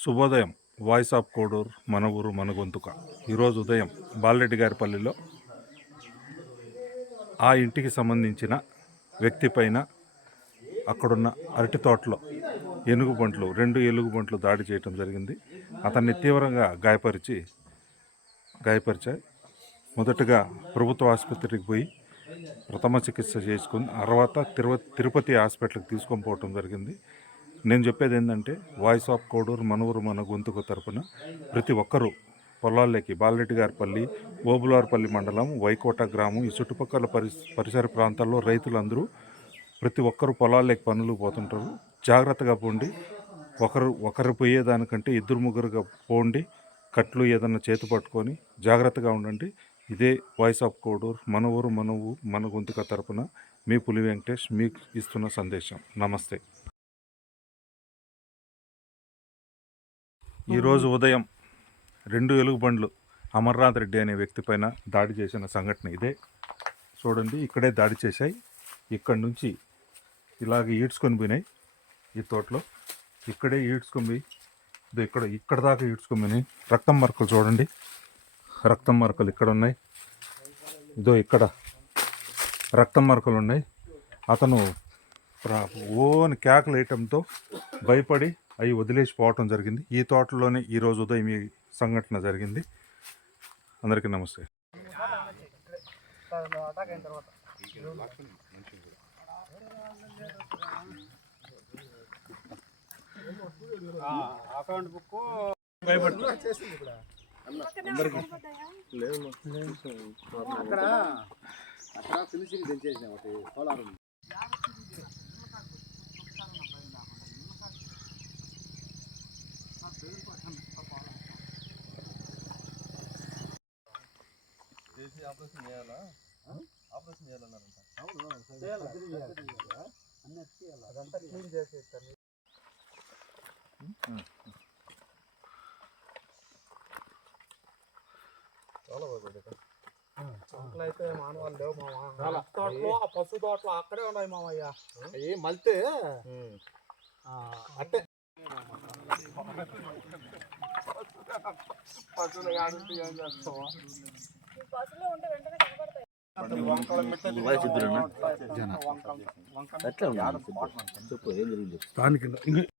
శుభోదయం. Voice of Koduru, మన ఊరు మన గొంతుక. ఈరోజు ఉదయం బాలరెడ్డి గారి పల్లిలో ఆ ఇంటికి సంబంధించిన వ్యక్తి పైన అక్కడున్న అరటి తోటలో రెండు ఎలుగుబంట్లు దాడి చేయటం జరిగింది. అతన్ని తీవ్రంగా గాయపరిచాయి. మొదటగా ప్రభుత్వ ఆసుపత్రికి పోయి ప్రథమ చికిత్స చేసుకుని తర్వాత తిరుపతి హాస్పిటల్కి తీసుకొని పోవటం జరిగింది. నేను చెప్పేది ఏంటంటే, వాయిస్ ఆఫ్ కోడూరు, మన ఊరు మన గొంతుకు తరపున ప్రతి ఒక్కరూ పొలాల్లోకి బాలరెడ్డి గారిపల్లి, ఓబులార్పల్లి మండలం, వైకోట గ్రామం, ఈ చుట్టుపక్కల పరిసర ప్రాంతాల్లో రైతులందరూ ప్రతి ఒక్కరు పొలాల్లోకి పనులు పోతుంటారు. జాగ్రత్తగా పోండి. ఒకరు పోయేదానికంటే ఇద్దరు ముగ్గురుగా పోండి. కట్లు ఏదన్నా చేతి పట్టుకొని జాగ్రత్తగా ఉండండి. ఇదే వాయిస్ ఆఫ్ కోడూరు, మన ఊరు మన గొంతుక తరపున మీ పులి వెంకటేష్ మీకు ఇస్తున్న సందేశం. నమస్తే. ఈరోజు ఉదయం 2 ఎలుగుబండ్లు అమర్నాథ్ రెడ్డి అనే వ్యక్తి పైన దాడి చేసిన సంఘటన ఇదే. చూడండి, ఇక్కడే దాడి చేశాయి. ఇక్కడి నుంచి ఇలాగ ఈడ్చుకొని పోయినాయి. ఈ తోటలో ఇక్కడే ఈడ్చుకొని పోయి ఇక్కడ దాకా ఈడ్చుకొని పోయినాయి. రక్తం మరకలు చూడండి, రక్తం మరకలు ఇక్కడ ఉన్నాయి. ఇక్కడ రక్తం మరకలు ఉన్నాయి. అతను ఓని కేకలు వేయటంతో భయపడి అవి వదిలేసిపోవటం జరిగింది. ఈ తోటలోనే ఈరోజు ఉదయం ఈ సంఘటన జరిగింది. అందరికీ నమస్తే. అకౌంట్ బుక్ అక్కడ ఫినిషింగ్ తెచ్చేసిన ఒకటి సోలార్ ఉంది. ఆపరేషన్ చేయాలా? ఆపరేషన్ చేయాలన్నారంట. అదంతా క్లీన్ చేసేస్తాను. చాలా బాగుంది. చోట్ల అయితే మానవాళ్ళు లేవు మామ. తోటలో ఆ పసుపు తోటలో అక్కడే ఉన్నాయి మామయ్య. అవి మళ్తే అంటే పశువులు ఆడుతూ ఏం చేస్తావా? వంకలు